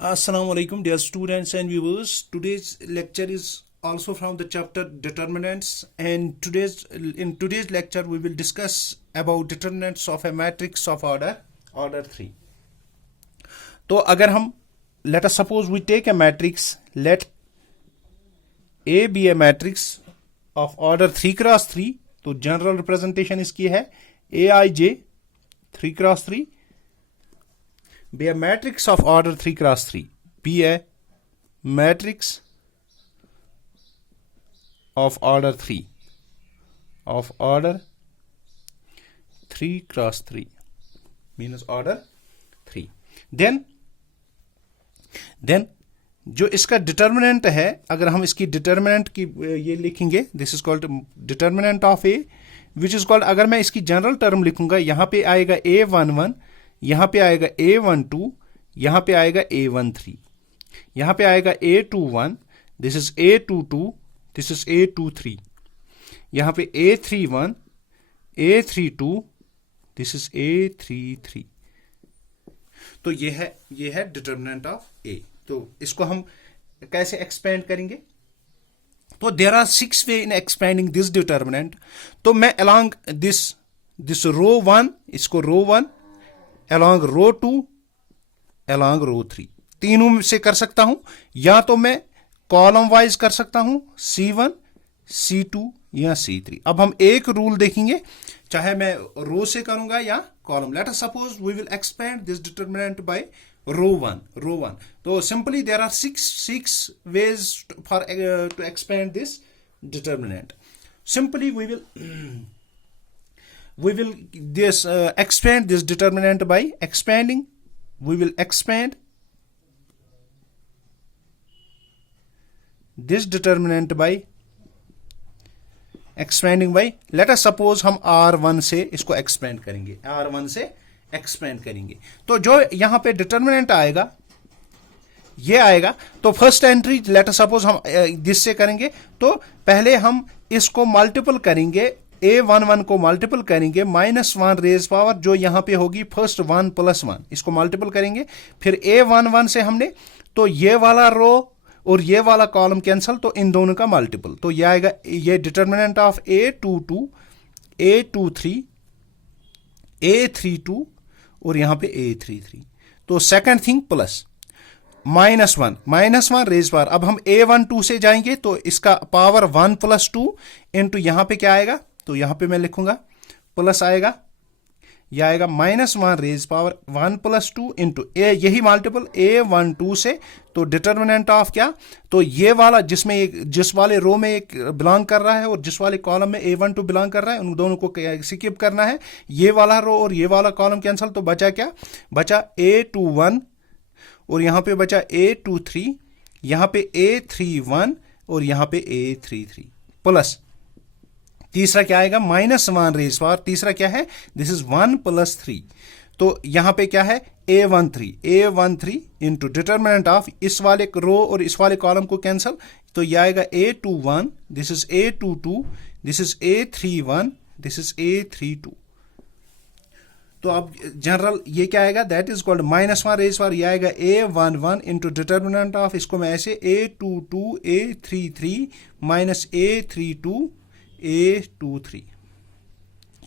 Assalamu alaikum, dear students and viewers. Today's lecture is also from the chapter determinants, and in today's lecture we will discuss about determinants of a matrix of order 3. तो अगर हम let us suppose we take a matrix, let A be a matrix of order 3 cross 3. तो general representation इसकी है Aij 3 cross 3 be a matrix of order 3 cross 3. Be a matrix of order 3 cross 3 means order 3. Then जो इसका determinant है, अगर हम इसकी determinant की ये लिखेंगे, this is called determinant of A, which is called, अगर मैं इसकी जनरल टर्म लिखूंगा, यहां पे आएगा A11, यहां पे आएगा A12, यहां पे आएगा A13, यहां पे आएगा A21, this is A22, this is A23, यहां पे A31, A32, this is A33. तो ये है डिटर्मिनेंट ऑफ ए. तो इसको हम कैसे एक्सपेंड करेंगे? तो there are 6 way in expanding this determinant. तो मैं अलोंग दिस रो 1, इसको रो 1, अलोंग रो 2, अलोंग रो 3, तीनों से कर सकता हूं, या तो मैं कॉलम वाइज कर सकता हूं, C1, C2 या C3. अब हम एक रूल देखेंगे, चाहे मैं रो से करूंगा या column. Let us suppose we will expand this determinant by row 1. तो simply there are 6 ways for to expand this determinant. Simply we will expand this determinant by expanding. We will expand this determinant by expanding by, let us suppose हम R1 से इसको expand करेंगे, R1 से expand करेंगे. तो जो यहां पे डिटर्मिनेंट आएगा, ये आएगा. तो first entry late us suppose हम दिस से करेंगे, तो पहले हम इसको मल्टीपल करेंगे, A11 को मल्टीपल करेंगे -1 रेज पावर, जो यहां पे होगी फर्स्ट 1 + 1, इसको मल्टीपल करेंगे. फिर A11 से हमने, तो ये वाला रो और ये वाला कॉलम कैंसल, तो इन दोनों का मल्टीपल, तो ये आएगा, ये determinant of A22, A23, A32 और यहां पे A33. तो second thing plus -1 raise power. अब हम A12 से जाएंगे, तो इसका पावर 1 + 2 इंटू यहां पे क्या आएगा, तो यहां पे मैं लिखूंगा प्लस आएगा, यह आएगा -1 रेज पावर 1 + 2 इंटू यही मल्टीपल A12 से. तो डिटर्मिनेंट ऑफ क्या, तो ये वाला जिस वाले रो में एक बिलोंग कर रहा है और जिस वाले कॉलम में A12 बिलोंग कर रहा है, उन दोनों को स्किप करना है. ये वाला रो और ये वाला कॉलम कैंसल, तो बचा क्या, बचा A21 और यहां पे बचा A23, यहां पे A31 और यहां पे A33 प्लस तीसरा क्या आएगा, -1 रेज पावर. तीसरा क्या है, दिस इज 1 + 3. तो यहां पे क्या है, A13 इंटू डिटर्मिनेंट ऑफ इस वाले रो और इस वाले कॉलम को कैंसल, तो यह आएगा A21, this is A22, this is A31, this is A32. तो अब जनरल ये क्या आएगा, that is called -1 raise power. यह आएगा A11 इंटू डिटर्मिनेंट ऑफ, इसको मैं ऐसे A22 A33 -A32 A23.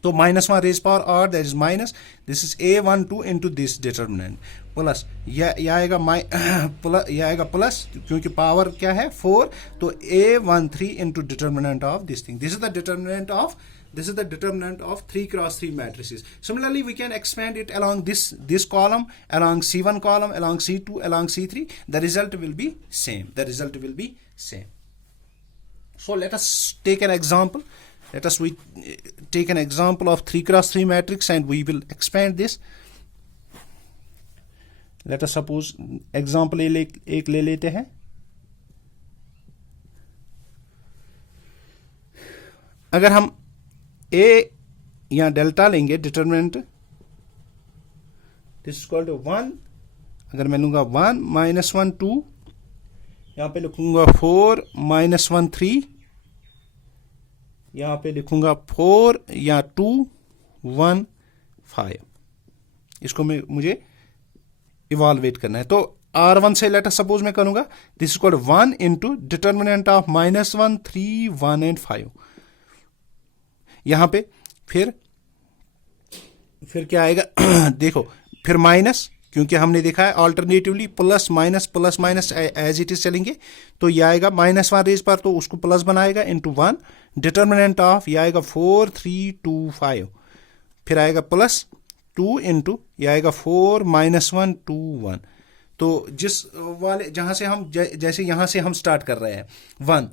तो -1 रेज पावर और that is minus, this is A12 into this determinant plus, यह आएगा प्लस, क्योंकि पावर क्या है 4, तो A13 into determinant of this thing. This is the determinant of 3 cross 3 matrices. Similarly, we can expand it along this column, along C1 column, along C2, along C3. The result will be same. So let us take an example. We take an example of 3 cross 3 matrix and we will expand this. Let us suppose example एक ले लेते हैं. अगर हम A या delta लेंगे determinant, this is called 1. अगर मैं लूंगा 1 -1 2, यहां पे लिखूंगा 4 -1 3, यहां पे लिखूंगा 4 या 2 1 5. इसको मुझे इवाल्वेट करना है। तो R1 से लेटर सपोज मैं करूंगा, this is called 1 into determinant of -1, 3, 1 and 5। यहां पे फिर क्या आएगा देखो, फिर माइनस, क्योंकि हमने देखा है alternatively plus minus as it is चलेंगे, तो ये आएगा -1 रेज पर, तो उसको प्लस बनाएगा इंटू 1, डिटर्मिनेंट ऑफ ये आएगा 4, 3, 2, 5, फिर आएगा प्लस 2 इंटू ये आएगा 4, -1, 2, 1। तो जिस वाले जहां से हम जैसे यहां से हम स्टार्ट कर रहे हैं 1,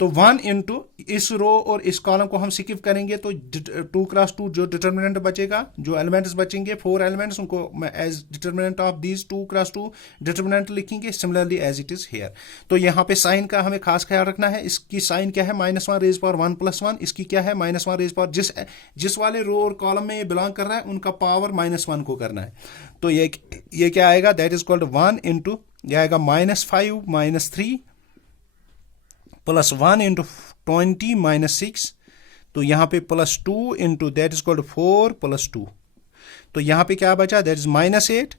तो 1 इंटू इस रो और इस कॉलम को हम स्किप करेंगे, तो 2 क्रॉस 2 जो डिटर्मिनेंट बचेगा, जो एलिमेंट्स बचेंगे 4 एलिमेंट्स, उनको मैं as determinant of these 2 cross 2 determinant लिखेंगे similarly as it is here. तो यहाँ पे साइन का हमें खास ख्याल रखना है, इसकी साइन क्या है -1 रेज पावर 1 + 1, इसकी क्या है -1 रेज पावर, जिस वाले रो और कॉलम में ये बिलोंग कर रहा है उनका पावर -1 को करना है। तो ये क्या आएगा, दैट इज कॉल्ड 1 इंटू ये आएगा -5 - 3 प्लस 1 इंटू 20 - 6, तो यहाँ पे plus 2 into that is called 4 + 2, तो यहाँ पे क्या बचा, that is -8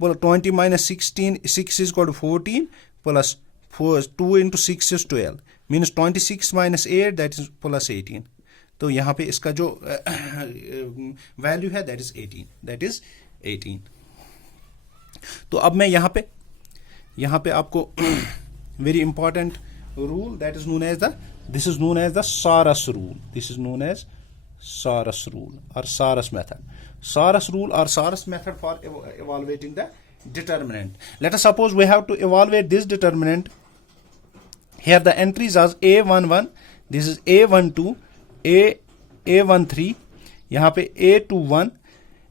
20 - 16, 6 is called 14 plus 2 into 6 is 12, means 26 - 8 that is plus 18। तो यहाँ पे इसका जो वैल्यू है दैट इज 18। तो अब मैं यहाँ पे आपको very important rule that is known as this is known as the Saras rule. This is known as Saras rule or Saras method. Saras rule or Saras method for evaluating the determinant. Let us suppose we have to evaluate this determinant. Here the entries are A11, this is A12, A13, यहाँ पे A21,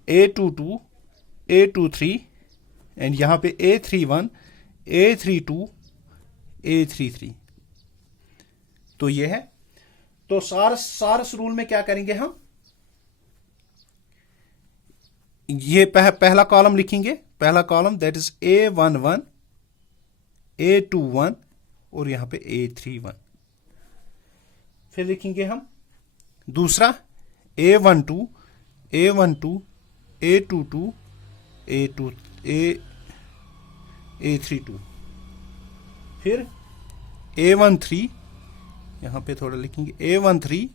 A22, A23 and यहाँ पे A31, A32, A33। तो ये है, तो सारस rule में क्या करेंगे हम, ये पहला कॉलम लिखेंगे, पहला column that is A11, A21 और यहां पे A31, फिर लिखेंगे हम दूसरा A12, A12, A22, A32, फिर A13, यहाँ पे थोड़ा लिखेंगे A13,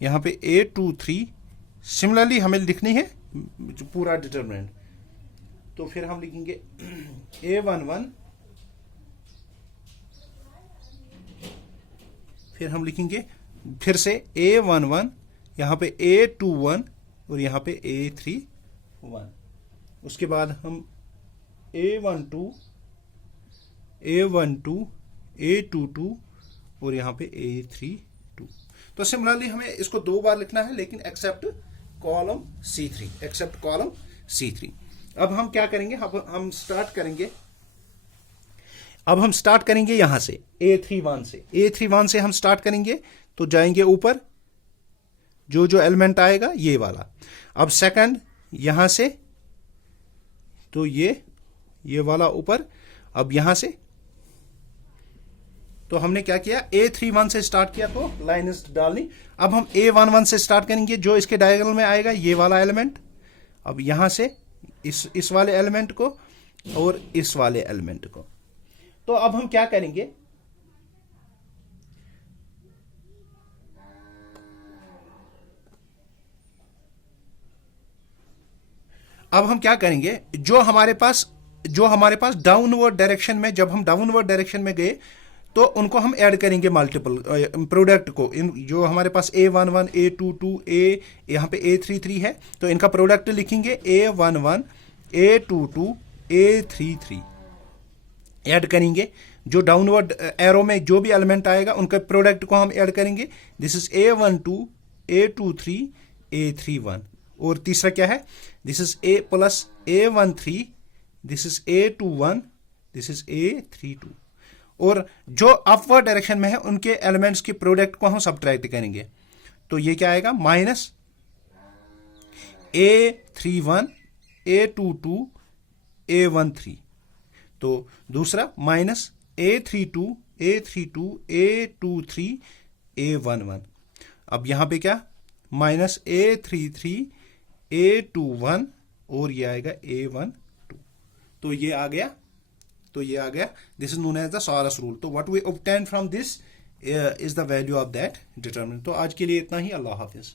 यहाँ पे A23, सिमिलरली हमें लिखनी है पूरा डिटर्मिनेंट, तो फिर हम लिखेंगे A11, फिर हम लिखेंगे फिर से A11, यहाँ पे A21 और यहाँ पे A31, उसके बाद हम A12, A22, और यहाँ पे A32। तो सिमिलरली हमें इसको 2 बार लिखना है, लेकिन एक्सेप्ट कॉलम C3। अब हम क्या करेंगे, हम स्टार्ट करेंगे यहां से A31 से हम स्टार्ट करेंगे, तो जाएंगे ऊपर, जो एलिमेंट आएगा ये वाला। अब सेकंड यहां से, तो ये वाला ऊपर, अब यहां से तो हमने क्या किया, A31 से स्टार्ट किया तो लाइन डालनी। अब हम A11 से स्टार्ट करेंगे, जो इसके डायगोनल में आएगा ये वाला एलिमेंट, अब यहां से इस वाले एलिमेंट को और इस वाले एलिमेंट को। तो अब हम क्या करेंगे, जो हमारे पास डाउनवर्ड डायरेक्शन में, जब हम डाउनवर्ड डायरेक्शन में गए तो उनको हम ऐड करेंगे मल्टीपल प्रोडक्ट को, जो हमारे पास A11, A22, यहाँ पे A33 है, तो इनका प्रोडक्ट लिखेंगे A11, A22, A33 ऐड करेंगे। जो डाउनवर्ड एरो में जो भी एलिमेंट आएगा उनका प्रोडक्ट को हम ऐड करेंगे। This is A12, A23, A31। और तीसरा क्या है, this is A plus A13, this is A21, this is A32। और जो अपवर्ड डायरेक्शन में है उनके एलिमेंट्स के प्रोडक्ट को हम सब्ट्रैक्ट करेंगे, तो ये क्या आएगा, माइनस A31, A22, A13। तो दूसरा माइनस A32, A23, A11। अब यहां पे क्या, माइनस A33, A21 और ये आएगा A12। तो ये आ गया तो ये आ गया, this is known as the Sarrus rule. तो what we obtain from this is the value of that determinant. तो आज के लिए इतना ही, अल्लाह हाफिज।